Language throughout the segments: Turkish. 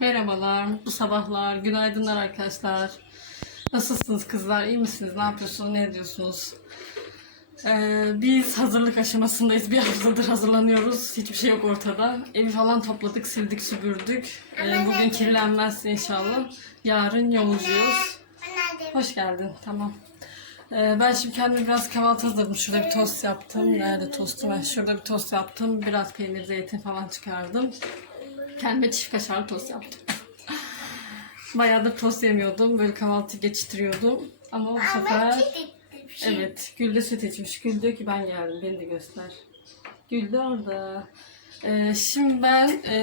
Merhabalar, mutlu sabahlar, günaydınlar arkadaşlar. Nasılsınız kızlar, iyi misiniz? Ne yapıyorsunuz, ne ediyorsunuz? Ee, biz hazırlık aşamasındayız. Bir haftadır hazırlanıyoruz. Hiçbir şey yok ortada. Evi falan topladık, sildik, süpürdük. Ee, bugün kirlenmez inşallah. Yarın yolcuyuz. Hoş geldin, tamam. Ee, ben şimdi kendime biraz kahvaltı hazırladım. Şurada bir tost yaptım. Nerede tostum? Ben şurada bir tost yaptım. Biraz peynir, zeytin falan çıkardım. Kendime çift kaşarlı tost yaptım. Bayağıdır tost yemiyordum. Böyle kahvaltı geçiştiriyordum. Ama bu sefer... Evet. Gül de süt içmiş. Gül diyor ki ben geldim. Beni de göster. Gül de orada. Ee, şimdi ben e,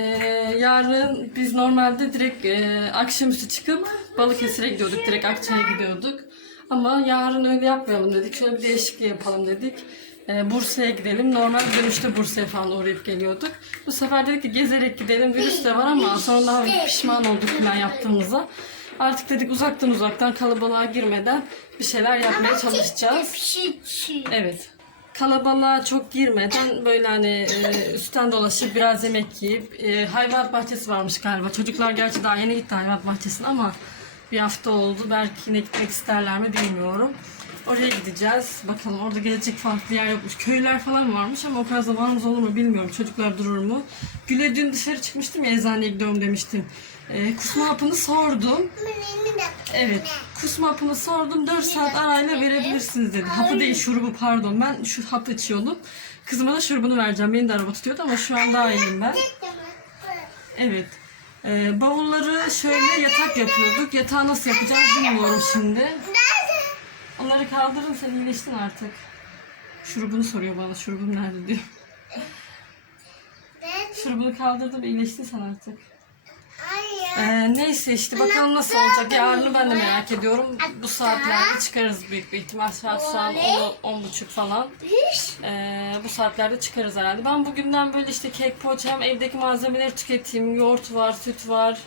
yarın biz normalde direkt e, akşamüstü çıkıp Balıkesir'e gidiyorduk. Direkt Akçay'a gidiyorduk. Ama yarın öyle yapmayalım dedik. Şöyle bir değişiklik yapalım dedik. Ee, Bursa'ya gidelim. Normal dönüşte Bursa'ya falan uğrayıp geliyorduk. Bu sefer dedik ki gezerek gidelim. Virüs de var ama sonra daha pişman olduk plan yaptığımıza. Artık dedik uzaktan uzaktan kalabalığa girmeden bir şeyler yapmaya çalışacağız. Evet. Kalabalığa çok girmeden böyle hani e, üstten dolaşıp biraz yemek yiyip e, hayvanat bahçesi varmış galiba. Çocuklar gerçi daha yeni gitti hayvanat bahçesine ama bir hafta oldu. Belki yine gitmek isterler mi bilmiyorum. Oraya gideceğiz. Bakalım orada gelecek farklı yer yokmuş. Köyler falan varmış ama o kadar zamanımız olur mu bilmiyorum. Çocuklar durur mu? Gül'e dün dışarı çıkmıştım ya eczaneye gidiyorum demiştim. E, kusma hapını sordum. Evet. Kusma hapını sordum. 4 saat arayla verebilirsiniz dedi. Hapı değil şurubu pardon. Ben şu hap içiyordum. Kızıma da şurubunu vereceğim. Beni de araba tutuyordu ama şu an daha iyiyim ben. Evet. Ee, bavulları şöyle yatak yapıyorduk. Yatağı nasıl yapacağız bilmiyorum şimdi. Onları kaldırın sen iyileştin artık. Şurubunu soruyor bana. Şurubum nerede diyor. Şurubunu kaldırdım iyileştin sen artık. Ee, neyse işte bakalım nasıl olacak. Yarını ben de merak ediyorum. Bu saatlerde çıkarız büyük bir ihtimal. Saat şu an 10, buçuk falan. Ee, bu saatlerde çıkarız herhalde. Ben bugünden böyle işte kek poğaçam, evdeki malzemeleri tüketeyim. Yoğurt var, süt var.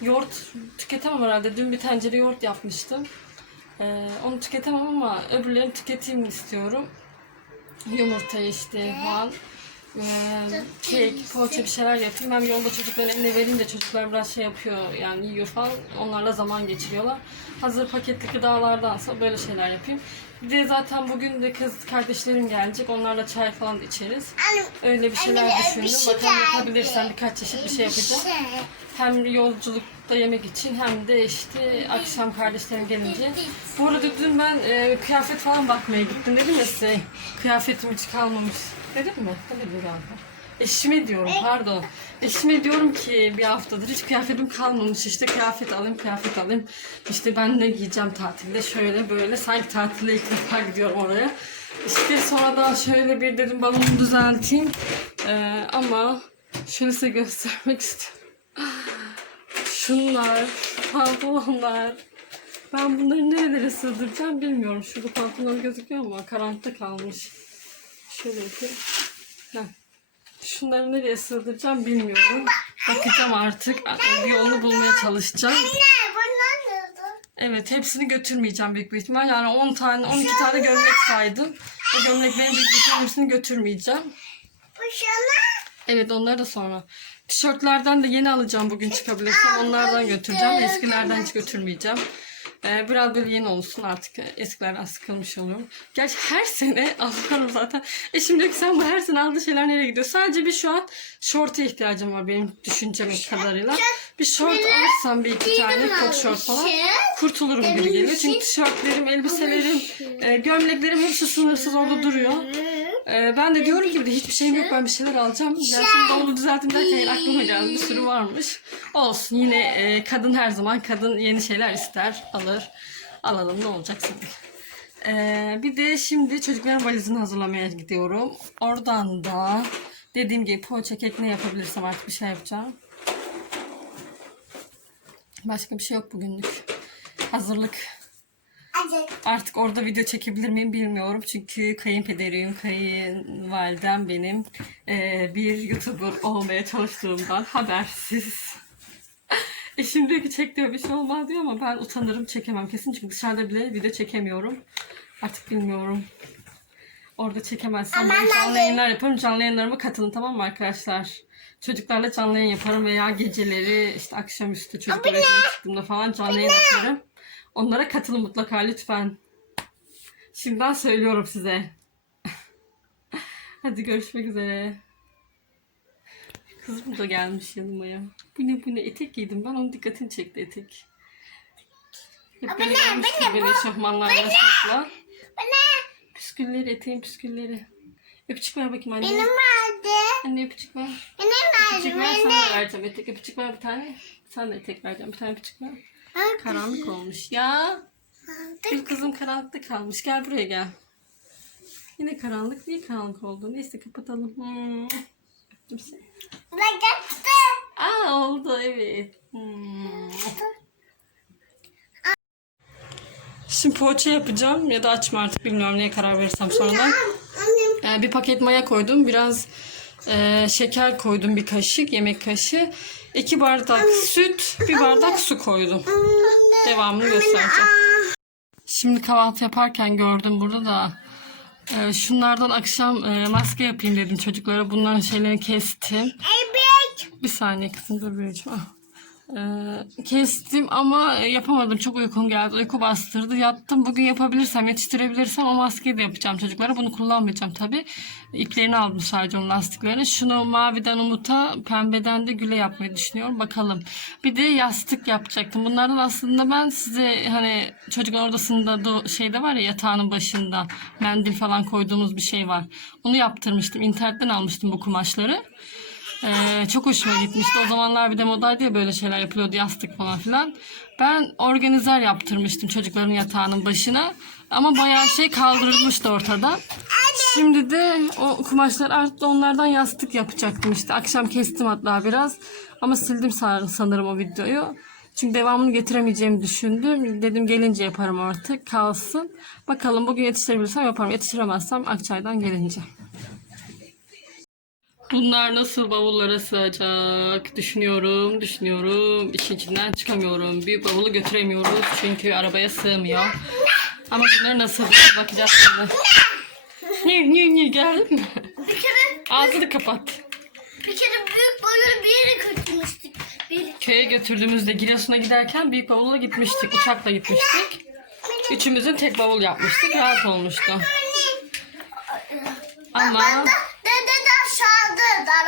Yoğurt tüketemem herhalde. Dün bir tencere yoğurt yapmıştım. Ee, onu tüketemem ama öbürlerini tüketeyim istiyorum. Yumurta işte falan. Ee, kek, poğaça bir şeyler yapayım. Hem yolda çocukların eline vereyim de çocuklar biraz şey yapıyor yani yiyor falan. Onlarla zaman geçiriyorlar. Hazır paketli gıdalardansa böyle şeyler yapayım. Bir de zaten bugün de kız kardeşlerim gelecek. Onlarla çay falan da içeriz. Öyle bir şeyler düşündüm. Bakalım yapabilirsem birkaç çeşit bir şey yapacağım. Hem yolculukta yemek için hem de işte akşam kardeşlerim gelince. Bu arada dün ben e, kıyafet falan bakmaya gittim dedim ya size. Kıyafetim hiç kalmamış. Dedim mi? Dedim galiba. Eşime diyorum pardon. Eşime diyorum ki bir haftadır hiç kıyafetim kalmamış. İşte kıyafet alayım kıyafet alayım. İşte ben de giyeceğim tatilde şöyle böyle. Sanki tatilde ilk defa gidiyorum oraya. İşte sonradan şöyle bir dedim balonumu düzelteyim. Ee, ama şunu size göstermek istiyorum. Şunlar, pantolonlar. Ben bunları nerelere sığdıracağım bilmiyorum. Şurada pantolon gözüküyor ama karanlıkta kalmış. Şöyle yapayım. Heh. Şunları nereye sığdıracağım bilmiyorum. Bakacağım artık. Bir yolunu bulmaya çalışacağım. Evet hepsini götürmeyeceğim büyük bir ihtimal. Yani 10 tane 12 tane gömlek saydım. O gömleklerin büyük bir ihtimal götürmeyeceğim. Evet onları da sonra. Tişörtlerden de yeni alacağım bugün çıkabilirsem. Onlardan götüreceğim. Eskilerden hiç götürmeyeceğim. Ee, biraz böyle yeni olsun artık. Eskilerden sıkılmış oluyorum. Gerçi her sene alıyorum zaten. Eşim diyor ki sen bu her sene aldığı şeyler nereye gidiyor? Sadece bir şu an şorta ihtiyacım var benim düşüncem kadarıyla. Bir şort alırsam bir iki tane kot şort falan kurtulurum gibi geliyor. Çünkü tişörtlerim, elbiselerim, e, gömleklerim hepsi sınırsız orada duruyor. Ee, ben de diyorum ki bir de hiçbir şeyim yok ben bir şeyler alacağım. Ya şimdi onu düzelttim derken aklıma geldi bir sürü varmış. Olsun yine e, kadın her zaman kadın yeni şeyler ister alır. Alalım ne olacak şimdi. Ee, bir de şimdi çocukların valizini hazırlamaya gidiyorum. Oradan da dediğim gibi poğaça kek ne yapabilirsem artık bir şey yapacağım. Başka bir şey yok bugünlük. Hazırlık Artık orada video çekebilir miyim bilmiyorum. Çünkü kayınpederim, kayınvalidem benim eee, bir YouTuber olmaya çalıştığımdan habersiz. Eşim diyor ki çek diyor bir şey olmaz diyor ama ben utanırım çekemem kesin. Çünkü dışarıda bile video çekemiyorum. Artık bilmiyorum. Orada çekemezsem ben canlı yayınlar yaparım. Canlı yayınlarıma katılın tamam mı arkadaşlar? Çocuklarla canlı yayın yaparım veya geceleri işte akşamüstü çocuklar evine çıktığımda falan canlı yayın yaparım. Onlara katılın mutlaka lütfen. Şimdiden söylüyorum size. Hadi görüşmek üzere. Kızım da gelmiş yanıma ya. Bu ne bu ne etek giydim ben onun dikkatini çekti etek. Hep böyle gelmiştir böyle eşofmanlarla şortla. Püskülleri eteğin püskülleri. Öpücük ver bakayım anne. Benim vardı. Anne öpücük ver. Benim Öpücük vardı. ver sana vereceğim etek. Öpücük ver bir tane. Sana da etek vereceğim. Bir tane öpücük ver. Karanlık olmuş. Ya Gül kızım karanlıkta kalmış. Gel buraya gel. Yine karanlık. Niye karanlık oldu? Neyse kapatalım. Hmm. Öptüm seni. Ulan gitti. Aa oldu evet. Hmm. Şimdi poğaça yapacağım ya da açma artık bilmiyorum neye karar verirsem sonradan. Ee, bir paket maya koydum. Biraz e, şeker koydum bir kaşık yemek kaşığı. iki bardak süt, bir bardak su koydum. Devamını göstereceğim. Şimdi kahvaltı yaparken gördüm burada da e, şunlardan akşam e, maske yapayım dedim çocuklara. Bunların şeylerini kestim. Evet. Bir saniye kızım dur Biricim. Ee, kestim ama yapamadım. Çok uykum geldi. Uyku bastırdı. Yattım. Bugün yapabilirsem, yetiştirebilirsem o maskeyi de yapacağım çocuklara. Bunu kullanmayacağım tabii. İplerini aldım sadece onun lastiklerini. Şunu maviden Umut'a, pembeden de Gül'e yapmayı düşünüyorum. Bakalım. Bir de yastık yapacaktım. Bunlardan aslında ben size hani çocuklar odasında do- şeyde var ya yatağının başında mendil falan koyduğumuz bir şey var. Onu yaptırmıştım. İnternetten almıştım bu kumaşları. Ee, çok hoşuma gitmişti. O zamanlar bir de modaydı ya böyle şeyler yapılıyordu yastık falan filan. Ben organizer yaptırmıştım çocukların yatağının başına. Ama bayağı şey kaldırılmıştı ortada. Şimdi de o kumaşlar arttı onlardan yastık yapacaktım işte. Akşam kestim hatta biraz. Ama sildim san- sanırım o videoyu. Çünkü devamını getiremeyeceğimi düşündüm. Dedim gelince yaparım artık kalsın. Bakalım bugün yetiştirebilirsem yaparım. Yetiştiremezsem Akçay'dan gelince. Bunlar nasıl bavullara sığacak? Düşünüyorum, düşünüyorum. İşin içinden çıkamıyorum. Büyük bavulu götüremiyoruz çünkü arabaya sığmıyor. Ama bunları nasıl bakacağız şimdi. Niye, niye, niye geldin mi? Bir kere, Ağzını kapat. bir kere büyük boyunu bir yere götürmüştük. Bir Köye götürdüğümüzde Giresun'a giderken büyük bavulla gitmiştik. Uçakla gitmiştik. Üçümüzün tek bavul yapmıştık. Rahat olmuştu. Ama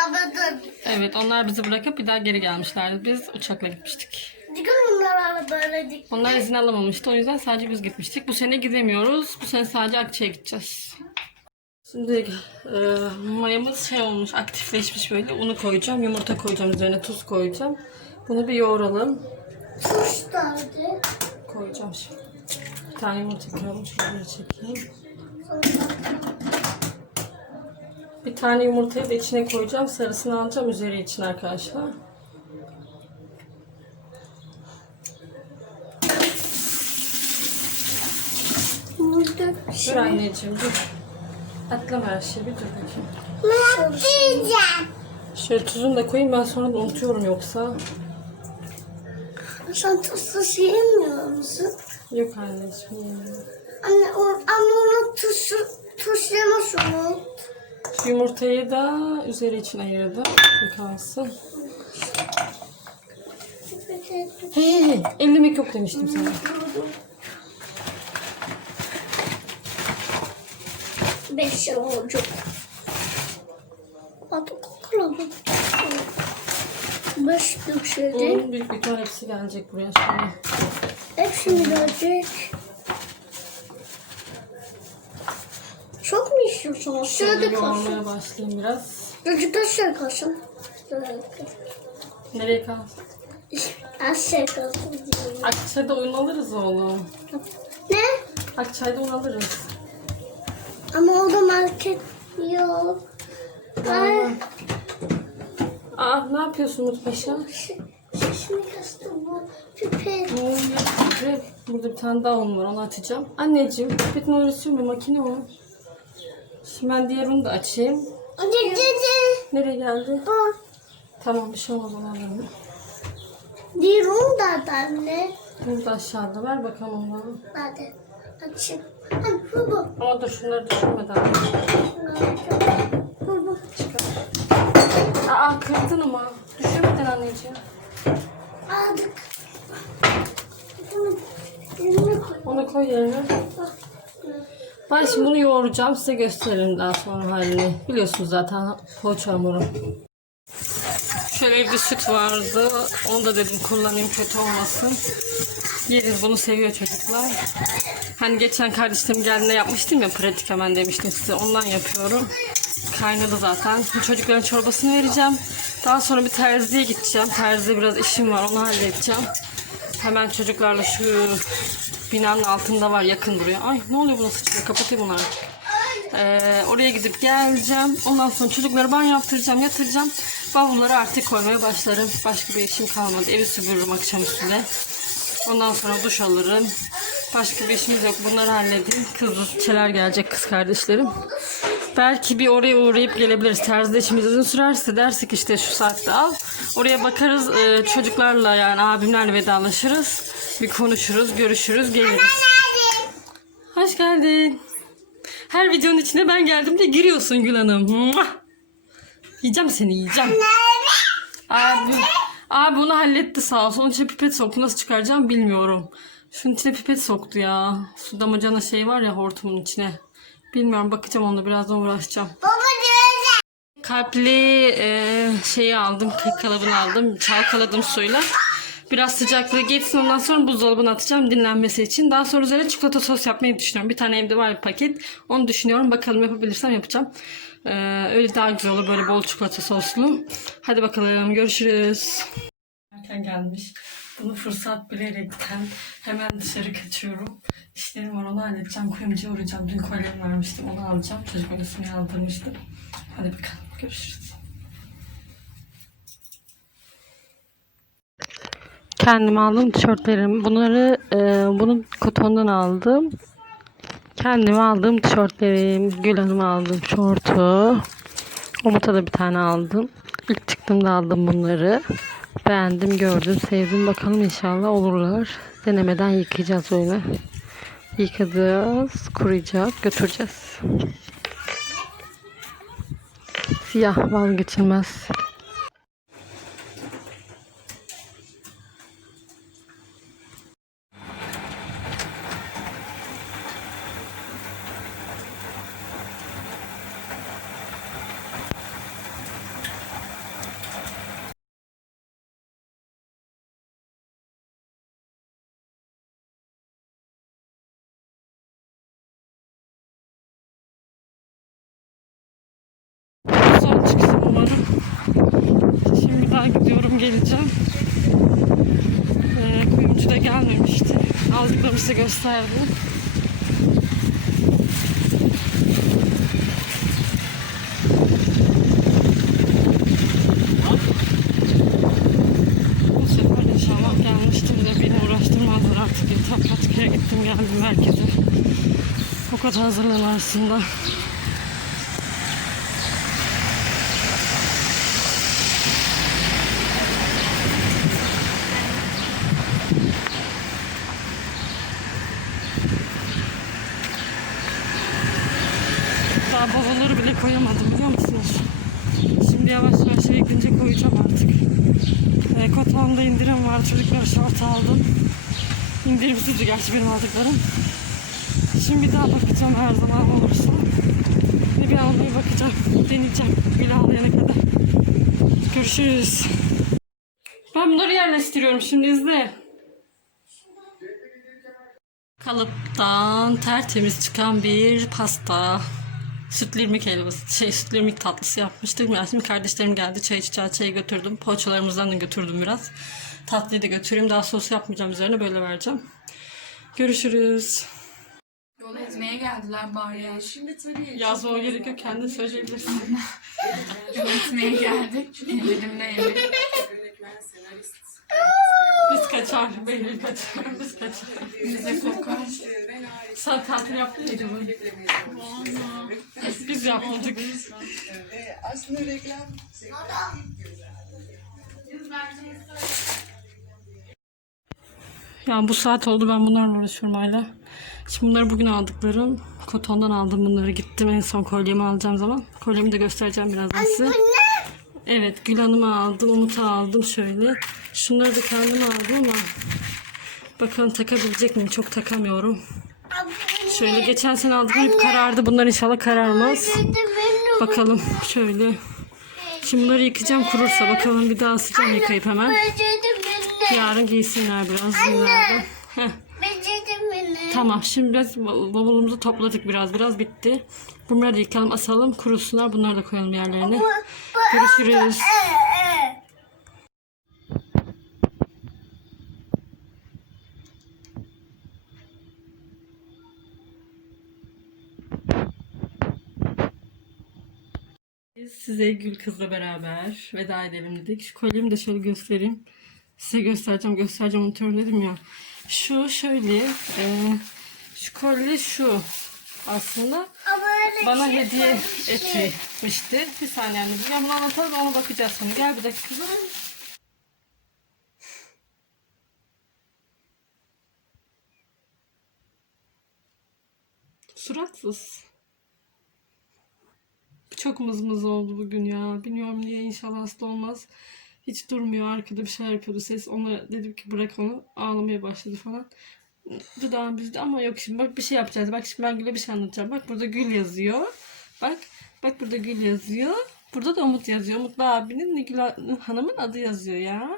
aşağıda arabada. evet onlar bizi bırakıp bir daha geri gelmişlerdi. Biz uçakla gitmiştik. Dikkat bunlar arabayla dik. Onlar izin alamamıştı. O yüzden sadece biz gitmiştik. Bu sene gidemiyoruz. Bu sene sadece Akça'ya gideceğiz. Şimdi e, mayamız şey olmuş, aktifleşmiş böyle. Unu koyacağım, yumurta koyacağım üzerine, tuz koyacağım. Bunu bir yoğuralım. Tuş derdi. Koyacağım şimdi. Bir tane yumurta kıralım. Şöyle çekeyim. Bir tane yumurtayı da içine koyacağım. Sarısını alacağım üzeri için arkadaşlar. Burada bir şey. Dur anneciğim dur. Atlama her şeyi bir dur bakayım. Ne yapacağım? Şöyle tuzunu da koyayım ben sonra da unutuyorum yoksa. Sen tuzlu şey yemiyor musun? Yok anneciğim. yemiyorum. Anne, o, ama onun tuşu, tuşlaması onu. Yumurtayı da üzeri için ayırdım. Bir kalsın. Hey, hey, hey. ellemek yok demiştim sana. Beş yıl olacak. Adı kokladım. Beş dökşedi. Onun büyük bir tane hepsi gelecek buraya sonra. Hepsini görecek. Mu istiyorsunuz? Şöyle Şöyle kalsın. yoğurmaya başlayayım biraz. Çocuk da şey kalsın. Şöyle. Nereye kalsın? Az şey kalsın. Akçay'da un alırız oğlum. Ne? Akçay'da un alırız. Ama orada market yok. Ay. Aa ne yapıyorsun Umut Paşa? Şişimi kastı bu. Yok. Ve Burada bir tane daha un var onu atacağım. Anneciğim pipetin öyle sürme makine o. Şimdi ben diğer unu da açayım. Nereye geldi? Bu. Tamam bir şey olmaz onu alırım. Dirum da anne. Burada aşağıda ver bakalım onu. Hadi. Açayım. Hadi bu bu. Ama dur şunları düşürmeden. Bu bu. Aa kırdın ama. Düşürmedin anneciğim. Aldık. Bunu, bunu. Onu koy yerine. Ben şimdi bunu yoğuracağım. Size gösteririm daha sonra halini. Biliyorsunuz zaten poğaça hamuru. Şöyle evde süt vardı. Onu da dedim kullanayım kötü olmasın. Yeriz bunu seviyor çocuklar. Hani geçen kardeşlerim geldiğinde yapmıştım ya pratik hemen demiştim size. Ondan yapıyorum. Kaynadı zaten. Çocukların çorbasını vereceğim. Daha sonra bir terziye gideceğim. Terzide biraz işim var onu halledeceğim. Hemen çocuklarla şu binanın altında var yakın duruyor. Ay ne oluyor bu nasıl çıkıyor? Kapatayım bunu artık. Ee, oraya gidip geleceğim. Ondan sonra çocukları banyo yaptıracağım, yatıracağım. Bavulları artık koymaya başlarım. Başka bir işim kalmadı. Evi süpürürüm akşam üstüne. Ondan sonra duş alırım. Başka bir işimiz yok. Bunları halledeyim. Kızlar gelecek kız kardeşlerim. Belki bir oraya uğrayıp gelebiliriz. Terzide işimiz uzun sürerse dersek işte şu saatte al. Oraya bakarız. Ee, çocuklarla yani abimlerle vedalaşırız. Bir konuşuruz, görüşürüz, geliriz. Hoş geldin. Her videonun içine ben geldim de giriyorsun Gül Hanım. Yiyeceğim seni yiyeceğim. Abi, abi onu halletti sağ olsun. Onun içine pipet soktu. Nasıl çıkaracağım bilmiyorum. Şunun içine pipet soktu ya. Su damacana şey var ya hortumun içine. Bilmiyorum bakacağım onu birazdan uğraşacağım. Baba diyor. Kalpli e, şeyi aldım. Kalıbını aldım. Çalkaladım suyla. Biraz sıcaklığı geçsin ondan sonra buzdolabına atacağım dinlenmesi için. Daha sonra üzerine çikolata sos yapmayı düşünüyorum. Bir tane evde var bir paket. Onu düşünüyorum. Bakalım yapabilirsem yapacağım. Ee, öyle daha güzel olur böyle bol çikolata soslu. Hadi bakalım görüşürüz. Erken gelmiş. Bunu fırsat bilerekten hemen dışarı kaçıyorum. İşlerim var onu halledeceğim. Kuyumcuya uğrayacağım. Dün kolyem vermiştim onu alacağım. Çocuk odasını aldırmıştım. Hadi bakalım görüşürüz. Kendim aldım tişörtlerimi. Bunları e, bunu kotondan aldım. Kendime aldığım tişörtlerim. Gül Hanım'a aldığım şortu. Umut'a da bir tane aldım. İlk çıktığımda aldım bunları. Beğendim, gördüm, sevdim. Bakalım inşallah olurlar. Denemeden yıkayacağız öyle. Yıkayacağız, kuruyacak, götüreceğiz. Siyah vazgeçilmez. Gidiyorum geleceğim. Ee, kuyumcu da gelmemişti. Aldıklarımı size gösterdim. Bu sefer inşallah gelmiştir de beni uğraştırmazlar artık. Bir Patika'ya gittim geldim merkeze. O kadar hazırlan aslında. Daha bavulları bile koyamadım biliyor musunuz? Şimdi yavaş yavaş eve gidince koyacağım artık. E, Koton'da var. Çocuklara şort aldım. İndirimsizdi gerçi benim aldıklarım. Şimdi bir daha bakacağım her zaman olursa. Bir bir almaya bakacağım. Deneyeceğim. Bir ağlayana kadar. Görüşürüz. Ben bunları yerleştiriyorum şimdi izle. Kalıptan tertemiz çıkan bir pasta. Sütlü irmik helvası, şey sütlü irmik tatlısı yapmıştık. Yani şimdi kardeşlerim geldi. Çay içeceğiz, çayı götürdüm. Poğaçalarımızdan da götürdüm biraz. Tatlıyı da götüreyim. Daha sos yapmayacağım üzerine böyle vereceğim. Görüşürüz. Yol ezmeye geldiler bari ya. Şimdi tabii Yazmama gerek yok. Kendin söyleyebilirsin. yol ezmeye geldik. Elimde elim. Biz kaçar. Behlül kaçar. Biz kaçar. Bize kokar. Sen tatil yaptın mı? Biz yapmadık. Aslında reklam Yani bu saat oldu ben bunlarla uğraşıyorum hala. Şimdi bunları bugün aldıklarım. Koton'dan aldım bunları. Gittim en son kolyemi alacağım zaman. Kolyemi de göstereceğim birazdan size. Evet Gül Hanım'ı aldım, Umut'u aldım şöyle. Şunları da kendime aldım ama bakalım takabilecek miyim? Çok takamıyorum. Şöyle geçen sene aldım hep karardı. Bunlar inşallah kararmaz. Bakalım şöyle. Şimdi bunları yıkayacağım kurursa bakalım bir daha sıcağım yıkayıp hemen. Yarın giysinler biraz bunlardan. Heh. Tamam şimdi biraz bavulumuzu topladık biraz. Biraz bitti. Bunları da yıkayalım asalım kurusunlar. Bunları da koyalım yerlerine. Görüşürüz. Biz size Gül kızla beraber veda edelim dedik. Şu kolyemi de şöyle göstereyim. Size göstereceğim, göstereceğim unutuyorum dedim ya. Şu şöyle, e, şu kolye şu aslında bana hediye etmişti. Bir saniye anneciğim. Ya bunu anlatalım ona bakacağız sonra. Gel bir dakika kızım. Suratsız. Çok mızmız oldu bugün ya. Bilmiyorum niye inşallah hasta olmaz. Hiç durmuyor arkada bir şeyler yapıyordu ses. Ona dedim ki bırak onu. Ağlamaya başladı falan. Dudağım büzdü ama yok şimdi bak bir şey yapacağız. Bak şimdi ben Gül'e bir şey anlatacağım. Bak burada Gül yazıyor. Bak bak burada Gül yazıyor. Burada da Umut yazıyor. Umutlu abinin Nigül Hanım'ın adı yazıyor ya.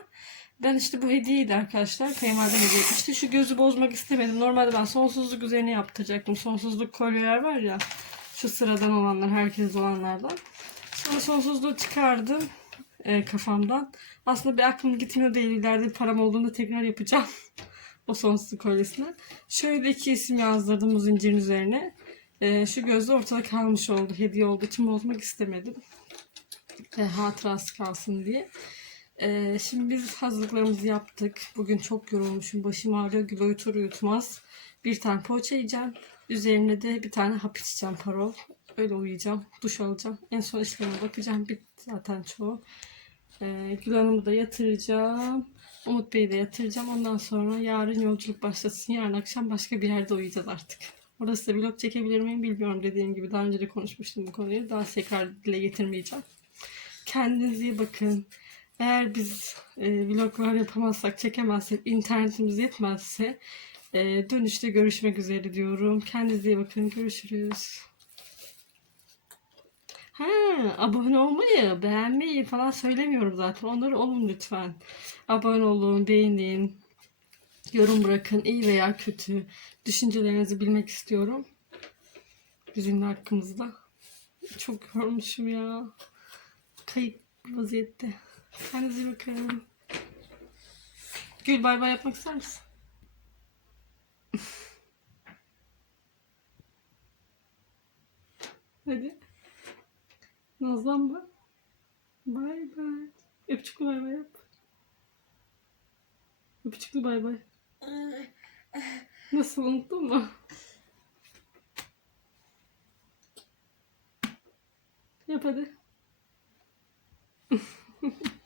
Ben işte bu hediyeydi arkadaşlar. Kayınvalidem hediye etmişti. Şu gözü bozmak istemedim. Normalde ben sonsuzluk üzerine yaptıracaktım. Sonsuzluk kolyeler var ya. Şu sıradan olanlar, herkes olanlardan. Sonra sonsuzluğu çıkardım e, kafamdan. Aslında bir aklım gitmiyor değil. İleride param olduğunda tekrar yapacağım. o sonsuzluk kolyesinden. Şöyle iki isim yazdırdım bu zincirin üzerine. E, şu gözde ortada kalmış oldu. Hediye olduğu için bozmak istemedim. E, hatırası kalsın diye. E, şimdi biz hazırlıklarımızı yaptık. Bugün çok yorulmuşum. Başım ağrıyor. Gül uyutur uyutmaz. Bir tane poğaça yiyeceğim. Üzerine de bir tane hap içeceğim parol. Öyle uyuyacağım. Duş alacağım. En son işlerime bakacağım. Bitti zaten çoğu. Ee, Gül Hanım'ı da yatıracağım. Umut Bey'i de yatıracağım. Ondan sonra yarın yolculuk başlasın. Yarın akşam başka bir yerde uyuyacağız artık. Orası da vlog çekebilir miyim bilmiyorum. Dediğim gibi daha önce de konuşmuştum bu konuyu. Daha tekrar dile getirmeyeceğim. Kendinize iyi bakın. Eğer biz e, vloglar yapamazsak, çekemezsek, internetimiz yetmezse e, dönüşte görüşmek üzere diyorum. Kendinize iyi bakın. Görüşürüz. Ha, abone olmayı, beğenmeyi falan söylemiyorum zaten. Onları olun lütfen. Abone olun, beğenin, yorum bırakın. iyi veya kötü. Düşüncelerinizi bilmek istiyorum. Bizim hakkımızda. Çok yormuşum ya. Kayıp vaziyette. Kendinize bakın. Gül bay bay yapmak ister misin? Hadi. Nazlanma. Bay bay. Öpücüklü bay bay yap. Öpücüklü bay bay. Nasıl unuttun mu? Yap hadi.